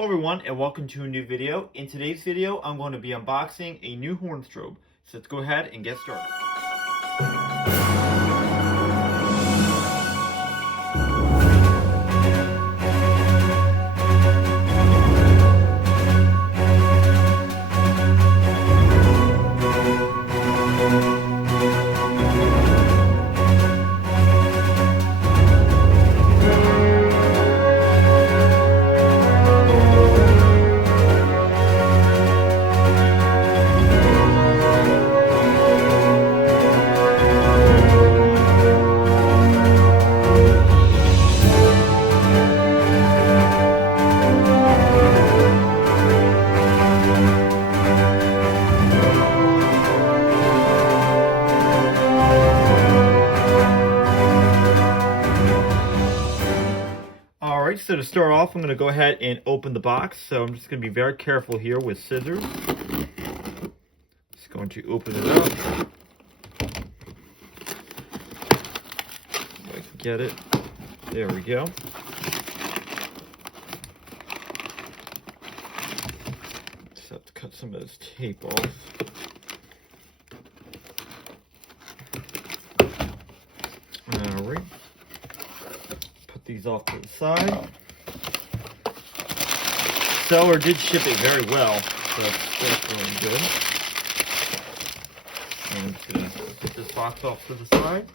Hello everyone and welcome to a new video. In today's video I'm going to be unboxing a new horn strobe. So let's go ahead and get started. Alright, so to start off, I'm going to go ahead and open the box. So I'm just going to be very careful here with scissors. Just going to open it up. If I can get it. There we go. Just have to cut some of this tape off. Alright. These off to the side. Seller did ship it very well, so that's really good. I'm just gonna put this box off to the side.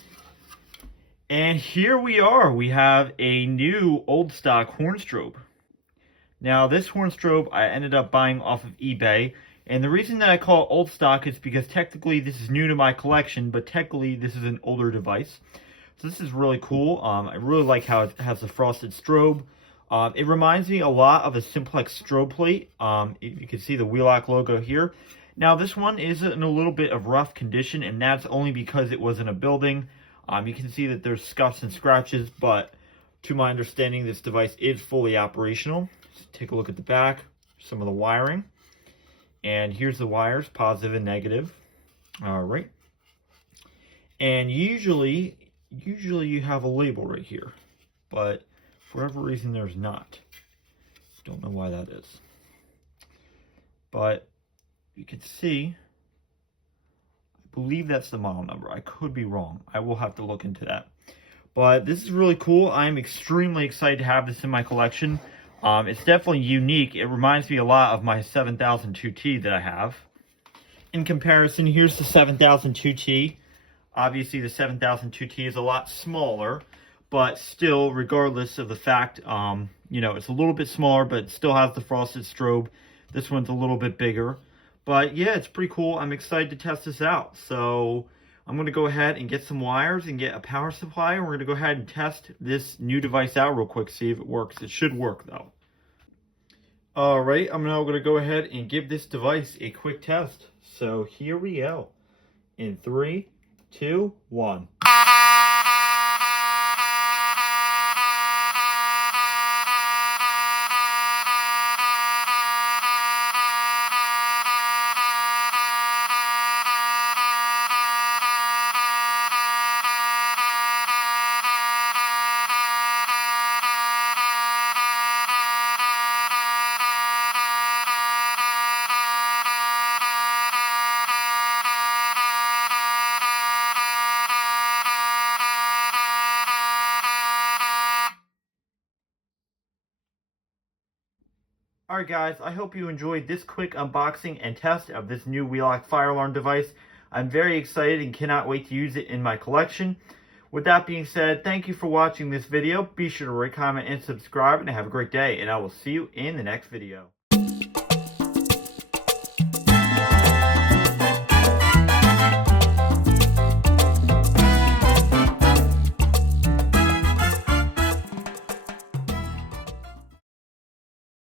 And here we are. We have a new old stock horn strobe. Now this horn strobe I ended up buying off of eBay, and the reason that I call it old stock is because technically this is new to my collection, but technically this is an older device. So this is really cool. I really like how it has a frosted strobe. It reminds me a lot of a simplex strobe plate. You can see the Wheelock logo here. Now this one is in a little bit of rough condition, and that's only because it was in a building. You can see that there's scuffs and scratches, but to my understanding this device is fully operational. So take a look at the back, some of the wiring. And here's the wires, positive and negative. Alright. And usually you have a label right here, but for whatever reason there's not. Don't know why that is. But you can see, I believe that's the model number. I could be wrong. I will have to look into that. But this is really cool. I'm extremely excited to have this in my collection. It's definitely unique. It reminds me a lot of my 7002T that I have. In comparison, here's the 7002T. Obviously, the 7002T is a lot smaller, but still, regardless of the fact, you know, it's a little bit smaller, but it still has the frosted strobe. This one's a little bit bigger. But yeah, it's pretty cool. I'm excited to test this out. So I'm going to go ahead and get some wires and get a power supply. And we're going to go ahead and test this new device out real quick, see if it works. It should work, though. Alright, I'm now going to go ahead and give this device a quick test. So here we go. In 3, 2, 1. Alright guys, I hope you enjoyed this quick unboxing and test of this new Wheelock fire alarm device. I'm very excited and cannot wait to use it in my collection. With that being said, thank you for watching this video. Be sure to rate, comment, and subscribe, and have a great day, and I will see you in the next video.